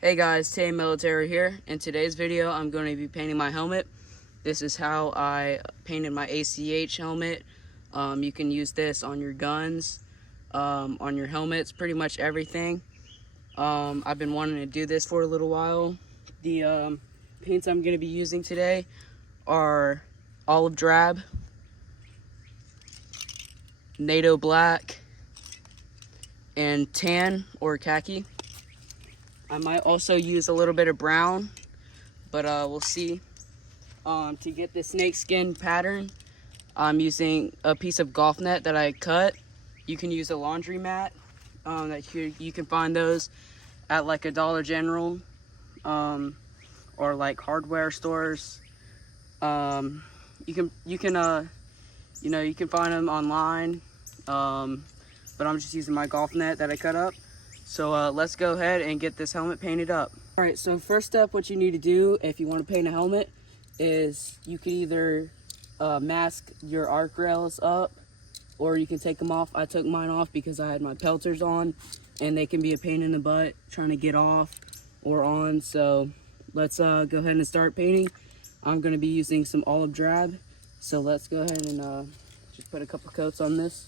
Hey guys, Tay Military here. In today's video, I'm going to be painting my helmet. This is how I painted my ACH helmet. You can use this on your guns, on your helmets, pretty much everything. I've been wanting to do this for a little while. The paints I'm going to be using today are olive drab, NATO black, and tan or khaki. I might also use a little bit of brown, but we'll see. To get the snakeskin pattern, I'm using a piece of golf net that I cut. You can use a laundry mat. You can find those at like a Dollar General or like hardware stores. You can find them online, but I'm just using my golf net that I cut up. So let's go ahead and get this helmet painted up. All right, so first up, what you need to do if you want to paint a helmet is you can either mask your arc rails up, or you can take them off. I took mine off because I had my pelters on, and they can be a pain in the butt trying to get off or on. So let's go ahead and start painting. I'm going to be using some olive drab, so let's go ahead and just put a couple coats on this.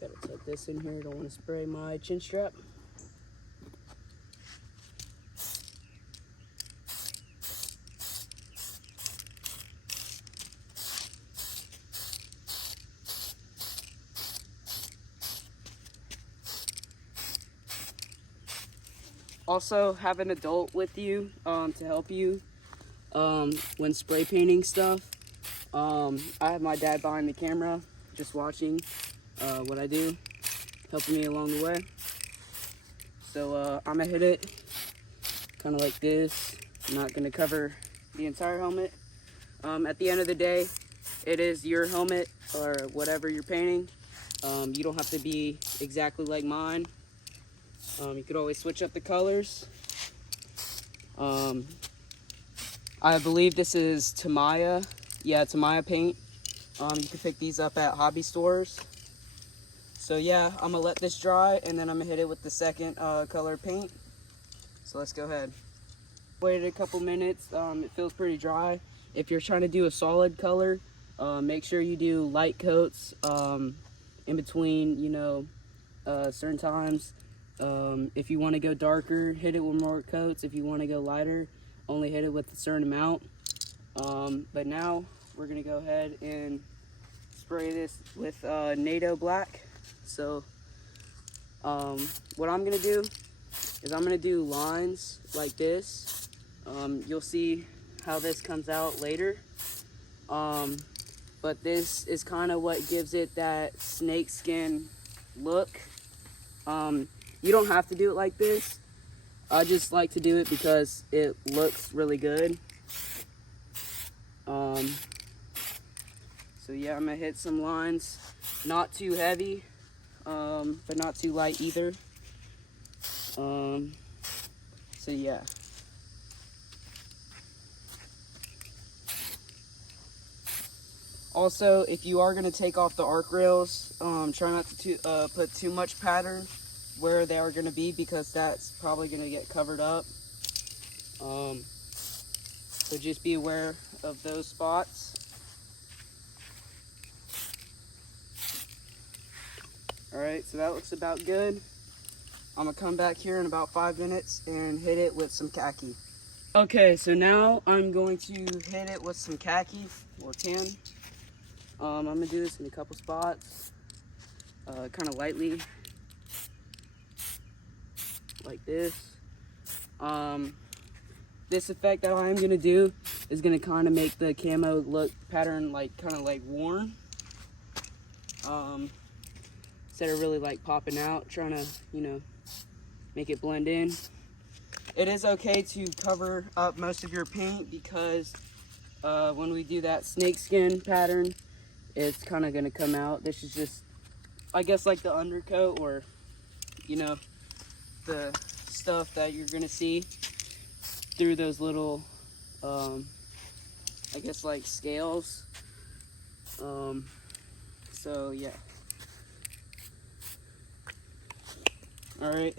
Gotta tuck this in here, don't want to spray my chin strap. Also, have an adult with you to help you when spray painting stuff. I have my dad behind the camera, just watching what I do, helping me along the way. So I'm gonna hit it kind of like this. I'm not gonna cover the entire helmet. At the end of the day, it is your helmet or whatever you're painting. You don't have to be exactly like mine. You could always switch up the colors. I believe this is Tamiya. Yeah, Tamiya paint. You can pick these up at hobby stores. So yeah, I'm gonna let this dry and then I'm gonna hit it with the second color paint. So let's go ahead. Waited a couple minutes. It feels pretty dry. If you're trying to do a solid color, make sure you do light coats in between, certain times. If you want to go darker, hit it with more coats. If you want to go lighter, only hit it with a certain amount. But now we're gonna go ahead and spray this with NATO black. So what I'm gonna do is I'm gonna do lines like this. You'll see how this comes out later. But this is kind of what gives it that snakeskin look. You don't have to do it like this. I just like to do it because it looks really good. So yeah, I'm gonna hit some lines, not too heavy, but not too light either. So yeah. Also, if you are gonna take off the arc rails, try not to put too much pattern where they are going to be, because that's probably going to get covered up. So just be aware of those spots. Alright, so that looks about good. I'm going to come back here in about 5 minutes and hit it with some khaki. Okay, so now I'm going to hit it with some khaki or tan. I'm going to do this in a couple spots, kind of lightly. Like this. This effect that I'm gonna do is gonna kind of make the camo look pattern like kind of like worn. Instead of really like popping out, trying to make it blend in. It is okay to cover up most of your paint because when we do that snakeskin pattern, it's kind of gonna come out. This is just I guess like the undercoat, or you know, the stuff that you're gonna see through those little I guess like scales. So yeah. All right,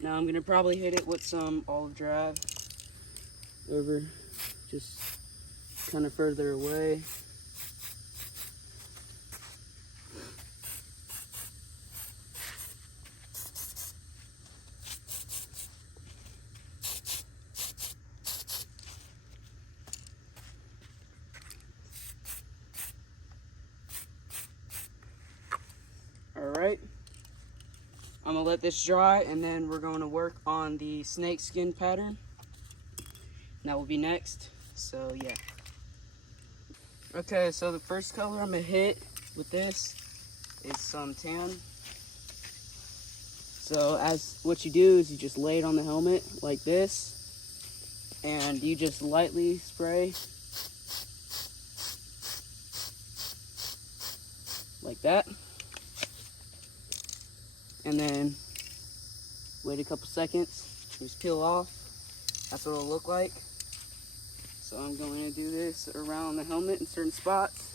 now I'm gonna probably hit it with some olive drab over, just kind of further away. All right, I'm gonna let this dry, and then we're going to work on the snake skin pattern. That will be next. So yeah. Okay, so the first color I'm gonna hit with this is some tan. So as what you do is you just lay it on the helmet like this, and you just lightly spray like that, and then wait a couple seconds, just peel off. That's what it'll look like. So I'm going to do this around the helmet in certain spots.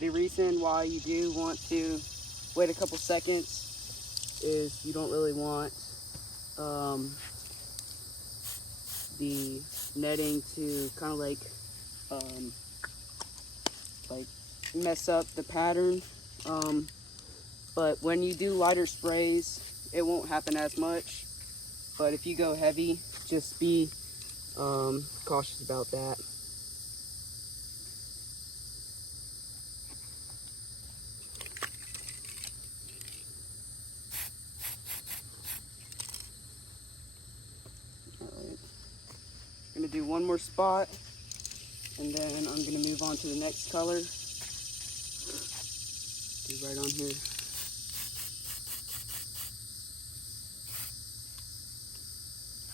The reason why you do want to wait a couple seconds is you don't really want the netting to kind of like mess up the pattern. But when you do lighter sprays, it won't happen as much. But if you go heavy, just be cautious about that. Alright, I'm gonna do one more spot, and then I'm gonna move on to the next color. Do right on here.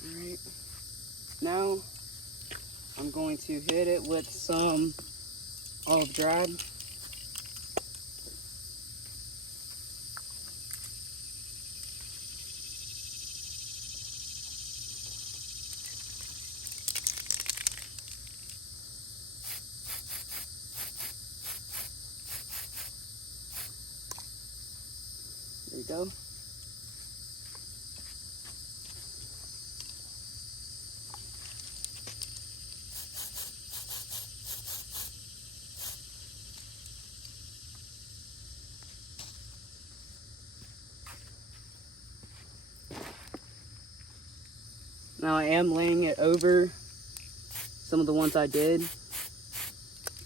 Alright, now I'm going to hit it with some olive drab. There we go. Now I am laying it over some of the ones I did.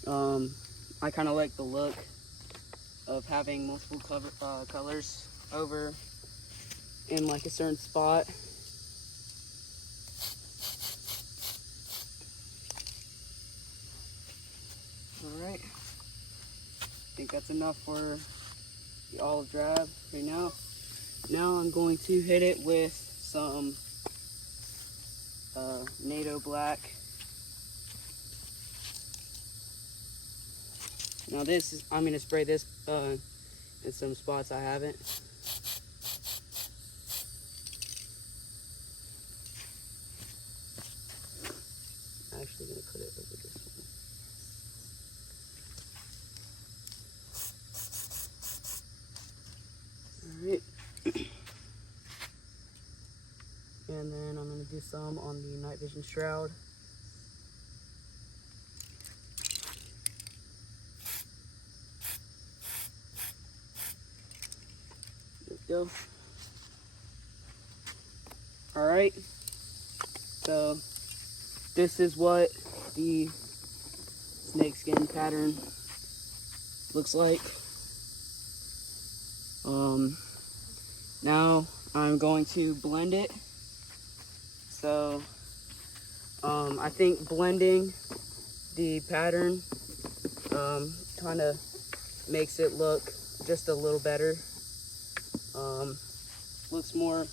I kind of like the look of having multiple colors over in like a certain spot. Alright, I think that's enough for the olive drab right now. Now I'm going to hit it with some NATO black. Now this is, I'm going to spray this in some spots I haven't. I'm actually going to put it over this one. Alright. And then I'm going to do some on the night vision shroud. There we go. Alright, so this is what the snakeskin pattern looks like. Now I'm going to blend it. So I think blending the pattern kind of makes it look just a little better. Looks more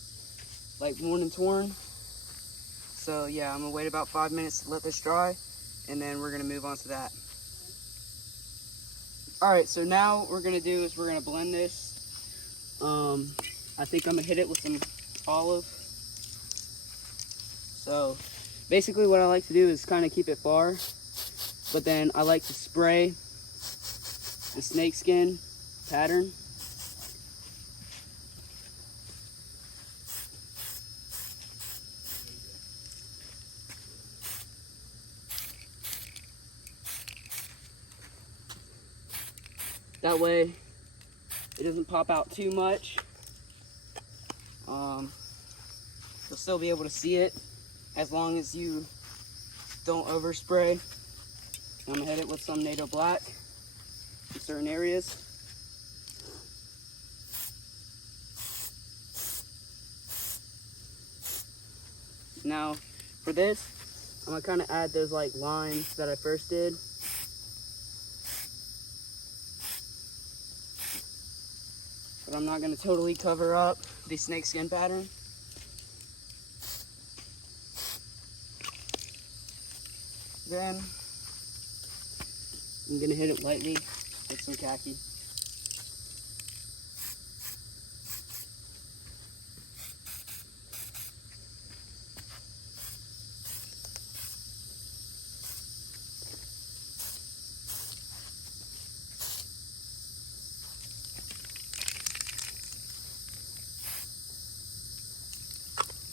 like worn and torn. So yeah, I'm gonna wait about 5 minutes to let this dry, and then we're gonna move on to that. All right, so now what we're gonna do is we're gonna blend this. I think I'm gonna hit it with some olive. So basically what I like to do is kind of keep it far, but then I like to spray the snakeskin pattern. That way it doesn't pop out too much. You'll still be able to see it as long as you don't overspray. I'm gonna hit it with some NATO Black in certain areas. Now for this, I'm gonna kind of add those like lines that I first did. But I'm not gonna totally cover up the snakeskin pattern. Then I'm gonna hit it lightly with some khaki.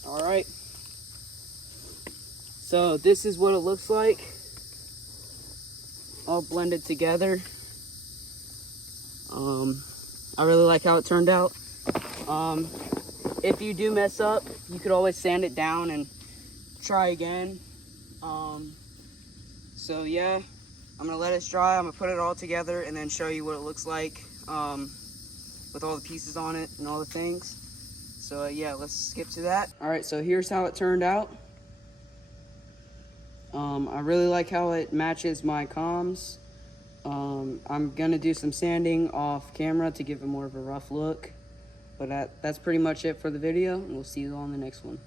All right. So this is what it looks like, all blended together. I really like how it turned out. If you do mess up, you could always sand it down and try again. So yeah, I'm gonna let it dry. I'm gonna put it all together and then show you what it looks like with all the pieces on it and all the things. So yeah, let's skip to that. All right, so here's how it turned out. I really like how it matches my comms. I'm gonna do some sanding off camera to give it more of a rough look, but that's pretty much it for the video, and we'll see you on the next one.